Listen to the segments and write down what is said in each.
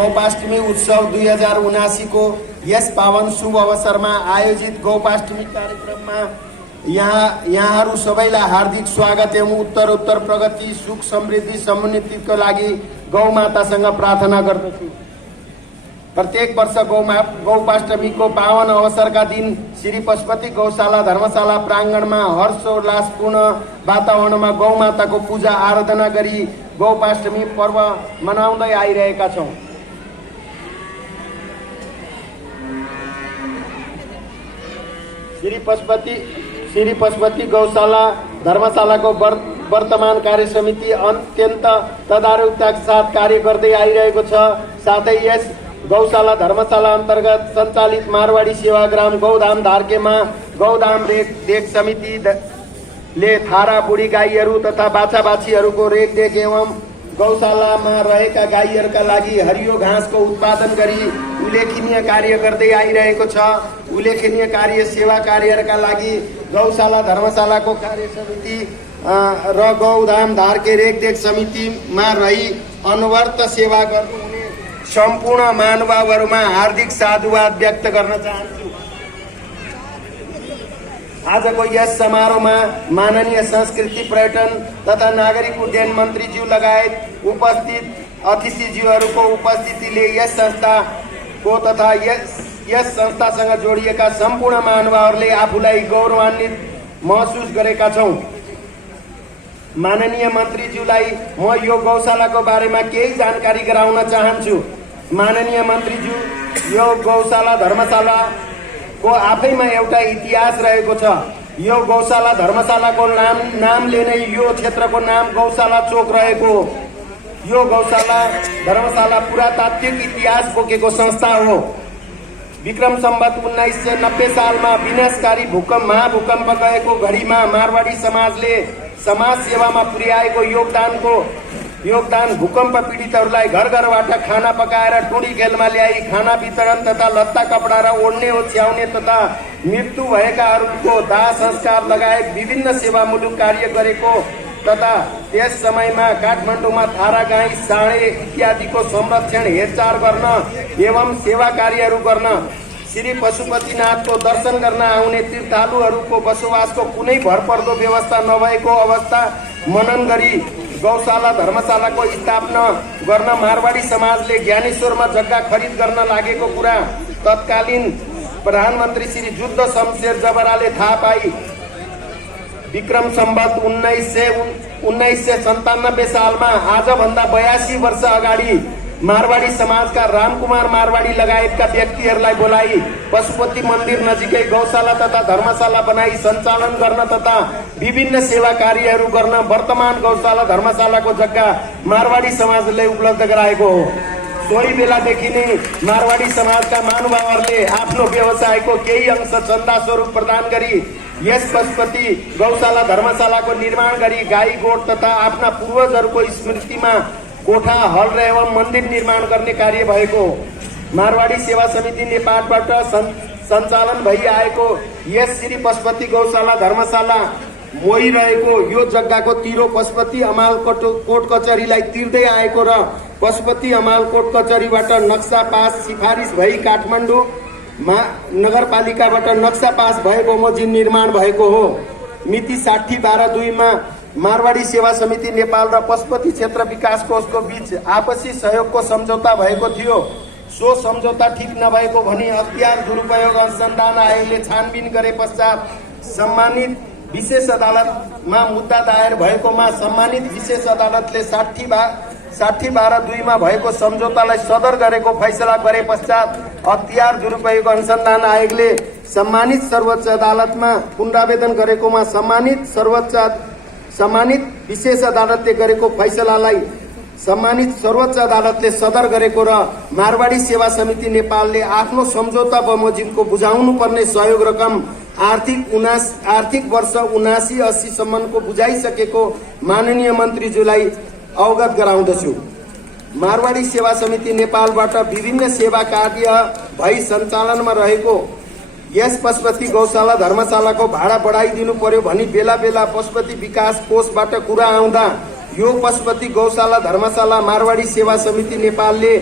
गौपाष्टमी उत्सव 2079 को यस पावन शुभ अवसरमा आयोजित गौपाष्टमी कार्यक्रममा यहाँहरू सबैलाई हार्दिक स्वागत एवं उत्तरोत्तर प्रगति सुख समृद्धि समुन्नतिको लागि गौमातासँग प्रार्थना गर्दछु। प्रत्येक वर्ष गौपाष्टमी को पावन अवसर का दिन श्री पशुपति गौशाला धर्मशाला प्रांगण में हर्षोल्लासपूर्ण वातावरण में गौमाता को पूजा आराधना गरी गौपाष्टमी पर्व मनाउँदै आइरहेका छौं। श्री पशुपति गौशाला धर्मशाला को वर्तमान कार्य समिति अत्यंत तदारुकता के साथ कार्य करते आइरहेको छ। साथै यस गौशाला धर्मशाला अंतर्गत संचालित मारवाड़ी सेवाग्राम गौधाम धार्केमा गौधाम रेखदेख समिति ले थारा बुढी गाईहरू तथा बाछा बाछीहरूको रेखदेख एवं गौशालामा रहेका गाईहरूका लागि हरियो घाँसको उत्पादन गरी उल्लेखनीय कार्य गर्दै आइरहेको छ। उल्लेखनीय कार्य सेवा कार्यहरूका लागि गौशाला धर्मशालाको कार्य समिति र गौधाम धार्के रेखदेख समितिमा रही अनवरत सेवा गर्नुहुने सम्पूर्ण महानुभावहरूमा हार्दिक साधुवाद व्यक्त गर्न चाहन्छु। आजको यस समारोहमा माननीय संस्कृति पर्यटन तथा नागरिक उड्डयन मन्त्रीज्यू लगायत उपस्थित अतिथिज्यूहरूको उपस्थितिले यस संस्थाको तथा यस संस्थासँग जोडिएका सम्पूर्ण महानुभावहरूले आफूलाई गौरवान्वित महसुस गरेका छौं। माननीय मन्त्रीज्यूलाई म यो गौशालाको बारेमा केही जानकारी गराउन चाहन्छु। माननीय मन्त्रीज्यू, यो गौशाला धर्मशाला को आफैमा एउटा इतिहास रहेको छ। यो गौशाला धर्मशालाको नामले नै यो क्षेत्रको नाम गौशाला चोक रहेको। यो गौशाला धर्मशाला पुरातात्विक इतिहास बोकेको संस्था हो। विक्रम संवत 1990 सालमा विनाशकारी महाभूकम्प गएको घडीमा मारवाडी समाजले समाज सेवामा पुर्याएको योगदान भूकम्प पीडितहरूलाई घर घरबाट खाना पकाएर टोडी खेलमा ल्याई खाना वितरण तथा लत्ता कपडा र ओढ्ने ओछ्याउने तथा मृत्यु भएकाहरूको दाह संस्कार लगायत विभिन्न सेवामूलक कार्य गरेको तथा त्यस समयमा काठमाडौँमा थारा गाई साँडे इत्यादिको संरक्षण हेरचाह गर्न एवं सेवा कार्यहरू गर्न श्री पशुपतिनाथको दर्शन गर्न आउने तीर्थालुहरूको बसोबासको कुनै भरपर्दो व्यवस्था नभएको अवस्था मनन गरी गौशाला धर्मशालाको स्थापना गर्न मारवाडी समाजले ज्ञानेश्वरमा जग्गा खरिद गर्न लागेको कुरा तत्कालीन प्रधानमन्त्री श्री जुद्ध शमशेर जबराले थाहा पाई विक्रम संवत 1997 सालमा आजभन्दा 82 वर्ष अगाडि मारवाडी समाजका रामकुमार मारवाडी लगायतका व्यक्तिहरूलाई बोलाई पशुपति मन्दिर नजिकै गौशाला तथा धर्मशाला बनाई सञ्चालन गर्न तथा विभिन्न सेवा कार्यहरू गर्न वर्तमान गौशाला धर्मशालाको जग्गा मारवाडी समाजले उपलब्ध गराएको हो। सोही बेलादेखि नै मारवाडी समाजका महानुभावहरूले आफ्नो व्यवसायको केही अंश चन्दा स्वरूप प्रदान गरी यस पशुपति गौशाला धर्मशालाको निर्माण गरी गाई गोठ तथा आफ्ना पूर्वजहरूको स्मृतिमा कोठा हल र एवं मन्दिर निर्माण गर्ने कार्य भएको। मारवाडी सेवा समिति नेपालबाट सञ्चालन भइआएको यस श्री पशुपति गौशाला धर्मशाला मोहिरहेको यो जग्गाको तिरो पशुपति अमाल कोट कचहरीलाई तिर्दै आएको र पशुपति अमाल कोट कचहरीबाट नक्सा पास सिफारिस भई काठमाडौँ नगरपालिकाबाट नक्सा पास भए बमोजिम निर्माण भएको हो। मिति 60/12/2 मा मारवाडी सेवा समिति नेपाल र पशुपति क्षेत्र विकास कोषको बीच आपसी सहयोगको सम्झौता भएको थियो। सो सम्झौता ठिक नभएको भनी अख्तियार दुरुपयोग अनुसन्धान आयोगले छानबिन गरे पश्चात सम्मानित विशेष अदालतमा मुद्दा दायर भएकोमा सम्मानित विशेष अदालतले 60/12/2 मा भएको सम्झौतालाई सदर गरेको फैसला गरे पश्चात अख्तियार दुरुपयोग अनुसन्धान आयोगले सम्मानित सर्वोच्च अदालतमा पुनरावेदन गरेकोमा सम्मानित विशेष अदालतले गरेको फैसलालाई सम्मानित सर्वोच्च अदालतले सदर गरेको र मारवाडी सेवा समिति नेपालले आफ्नो सम्झौता बमोजिमको बुझाउनु पर्ने सहयोग रकम आर्थिक वर्ष 79-80 सम्मको बुझाइसकेको माननीय मन्त्रीज्यूलाई अवगत गराउँदछु। मारवाडी सेवा समिति नेपालबाट विभिन्न सेवा कार्य भई सञ्चालनमा रहेको यस पशुपति गौशाला धर्मशालाको भाडा बढाइदिनु पर्यो भनी बेला बेला पशुपति विकास कोषबाट कुरा आउँदा यो पशुपति गौशाला धर्मशाला मारवाडी सेवा समिति नेपालले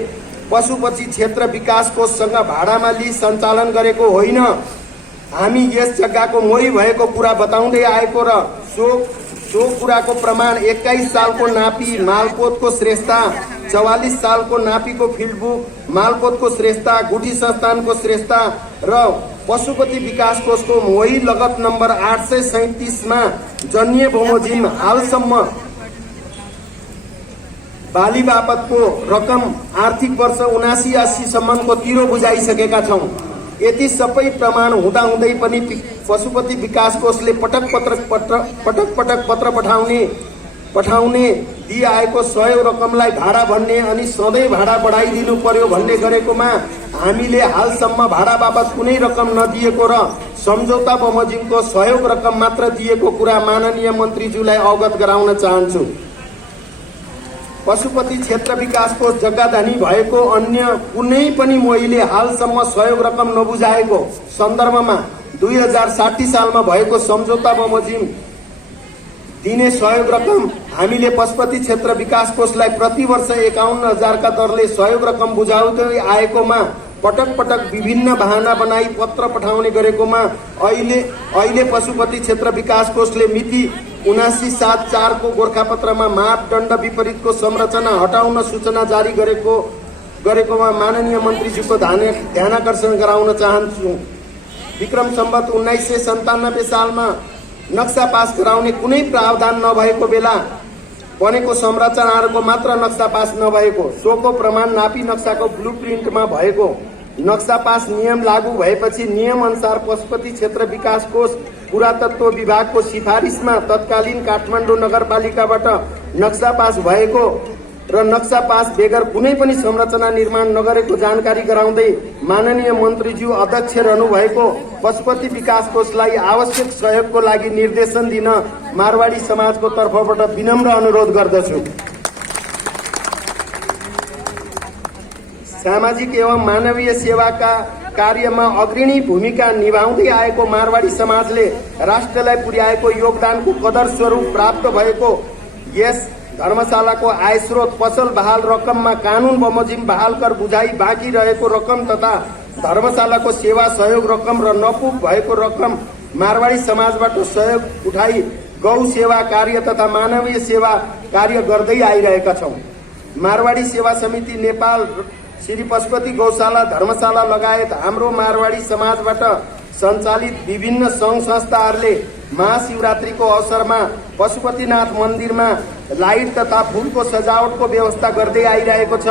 पशुपति क्षेत्र विकास कोषसँग भाडामा लिई सञ्चालन गरेको होइन। हामी यस जग्गाको मोही भएको कुरा बताउँदै आएको र सो कुराको प्रमाण 21 सालको नापी मालपोतको श्रेष्ठता, 44 सालको नापीको फिल्डबुक, मालपोतको श्रेष्ठता, गुठी संस्थानको श्रेष्ठता र पशुपति विकास कोषको मोही लगत नम्बर 837 मा जन्य बमोजिम हालसम्म बाली बापतको रकम आर्थिक वर्ष 79-80 सम्मको तिरो बुझाइसकेका छौं। यति सबै प्रमाण हुँदाहुँदै पनि पशुपति विकास कोषले पटक पटक पत्र पठाउने दिइआएको सहयोग रकमलाई भाडा भन्ने अनि सधैँ भाडा बढाइदिनु पर्यो भन्ने गरेकोमा हामीले हालसम्म भाडा बापत कुनै रकम नदिएको र सम्झौता बमोजिमको सहयोग रकम मात्र दिएको कुरा माननीय मन्त्रीज्यूलाई अवगत गराउन चाहन्छु। पशुपति क्षेत्र विकास कोष जग्गाधनी भएको अन्य कुनै पनि मोहीले हालसम्म सहयोग रकम नबुझाएको सन्दर्भमा 2060 सालमा भएको सम्झौता बमोजिम दिने सहयोग रकम हामीले पशुपति क्षेत्र विकास कोषलाई प्रति वर्ष 51,000 का दरले सहयोग रकम बुझाउँदै आएकोमा पटक विभिन्न बहाना बनाई पत्र पठाउने गरेकोमा अहिले पशुपति क्षेत्र विकास कोषले मिति 79/7/4 को गोरखापत्रमा मापदण्ड विपरीतको संरचना हटाउन सूचना जारी गरेकोमा माननीय मन्त्रीज्यूको ध्यानाकर्षण गराउन चाहन्छु। विक्रम सम्वत 1997 सालमा नक्सा पास गराउने कुनै प्रावधान नभएको बेला बनेको संरचनाहरूको मात्र नक्सा पास नभएको, सोको प्रमाण नापी नक्साको ब्लुप्रिन्टमा भएको। नक्सा पास नियम लागू भएपछि नियम अनुसार पशुपति क्षेत्र विकास कोष पुरातत्व विभागको सिफारिसमा तत्कालीन काठमाडौँ नगरपालिकाबाट नक्सा पास भएको र नक्सा पास बेगर कुनै पनि संरचना निर्माण नगरेको जानकारी गराउँदै माननीय मन्त्रीज्यू अध्यक्ष रहनुभएको पशुपति विकास कोषलाई आवश्यक सहयोगको लागि निर्देशन दिन मारवाडी समाजको तर्फबाट विनम्र अनुरोध गर्दछु। सामाजिक एवं मानवीय सेवाका कार्यमा अग्रणी भूमिका निभाउँदै आएको मारवाडी समाजले राष्ट्रलाई पुर्याएको योगदानको कदर स्वरूप प्राप्त भएको यस धर्मशालाको आय स्रोत पसल बहाल रकममा कानून बमोजिम बहाल कर बुझाइ बाँकी रहेको रकम तथा धर्मशालाको सेवा सहयोग रकम र नपुग भएको रकम मारवाडी समाजबाट सहयोग उठाई गौ सेवा कार्य तथा मानवीय सेवा कार्य गर्दै आइरहेका छौं। मारवाडी सेवा समिति नेपाल, श्री पशुपति गौशाला धर्मशाला लगायत हाम्रो मारवाडी समाजबाट सञ्चालित विभिन्न संघ संस्थाहरूले महाशिवरात्रिको अवसरमा पशुपतिनाथ मन्दिरमा लाइट तथा फूलको सजावटको व्यवस्था गर्दै आइरहेको छ।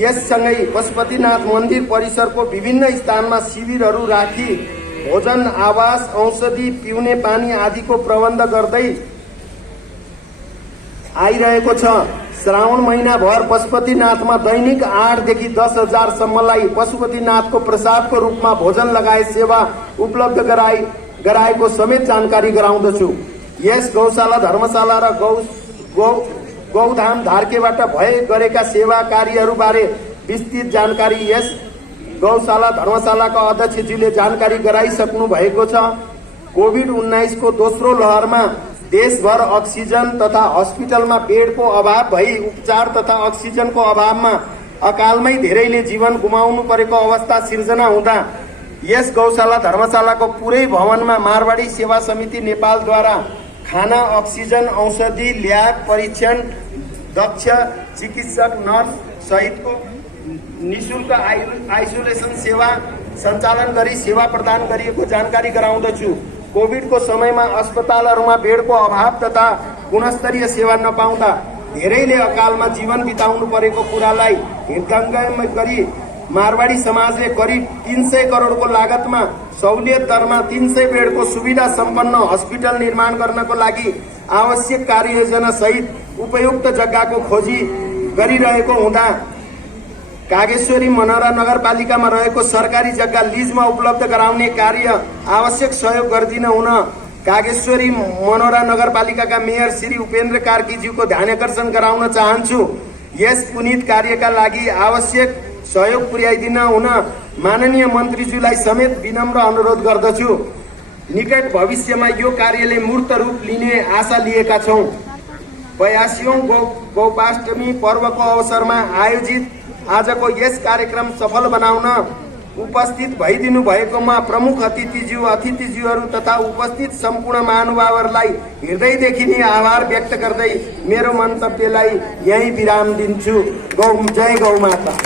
यससँगै पशुपतिनाथ मन्दिर परिसरको विभिन्न स्थानमा शिविरहरू राखी भोजन, आवास, औषधि, पिउने पानी आदिको प्रबन्ध गर्दै आइरहेको छ। श्रावण महिनाभर पशुपतिनाथमा दैनिक 8 देखि 10,000 सम्मलाई पशुपतिनाथको प्रसादको रूपमा भोजन लगायत सेवा उपलब्ध गराएको समेत जानकारी गराउँदछु। यस गौशाला धर्मशाला र गौधाम धार्केबाट भए गरेका सेवा कार्यहरूबारे विस्तृत जानकारी यस गौशाला धर्मशालाका अध्यक्षज्यूले जानकारी गराइसक्नु भएको छ। कोभिड-19 को दोस्रो लहरमा देशभर अक्सिजन तथा हस्पिटलमा बेडको अभाव भई उपचार तथा अक्सिजनको अभावमा अकालमै धेरैले जीवन गुमाउनु परेको अवस्था सिर्जना हुँदा यस गौशाला धर्मशालाको पुरै भवनमा मारवाडी सेवा समिति नेपालद्वारा खाना, अक्सिजन, औषधि, ल्याब परीक्षण, दक्ष चिकित्सक, नर्स सहितको निशुल्क आइसोलेसन सेवा सञ्चालन गरी सेवा प्रदान गरिएको जानकारी गराउँदछु। कोभिडको समयमा अस्पतालहरूमा बेडको अभाव तथा गुणस्तरीय सेवा नपाउँदा धेरैले अकालमा जीवन बिताउनु परेको कुरालाई हृदयङ्गम गरी मारवाडी समाजले करिब 300 करोडको लागतमा सहुलियत दरमा 300 बेडको सुविधा सम्पन्न हस्पिटल निर्माण गर्नको लागि आवश्यक कार्ययोजना सहित उपयुक्त जग्गाको खोजी गरिरहेको हुँदा कागेश्वरी मनोरा नगरपालिकामा रहेको सरकारी जग्गा लिजमा उपलब्ध गराउने कार्य आवश्यक सहयोग गरिदिन हुन कागेश्वरी मनोरा नगरपालिकाका मेयर श्री उपेन्द्र कार्कीज्यूको ध्यानाकर्षण गराउन चाहन्छु। यस पुनीत कार्यका लागि आवश्यक सहयोग पुर्याइदिन हुन माननीय मन्त्रीज्यूलाई समेत विनम्र अनुरोध गर्दछु। निकट भविष्यमा यो कार्यले मूर्त रूप लिने आशा लिएका छौं। 82औं गौपाष्टमी पर्वको अवसरमा आयोजित आजको यस कार्यक्रम सफल बनाउन उपस्थित भइदिनु भएकोमा प्रमुख अतिथिज्यूहरू तथा उपस्थित सम्पूर्ण महानुभावहरूलाई हृदयदेखि नै आभार व्यक्त गर्दै मेरो मन्तव्यलाई यही विराम दिन्छु। जय गौ माता।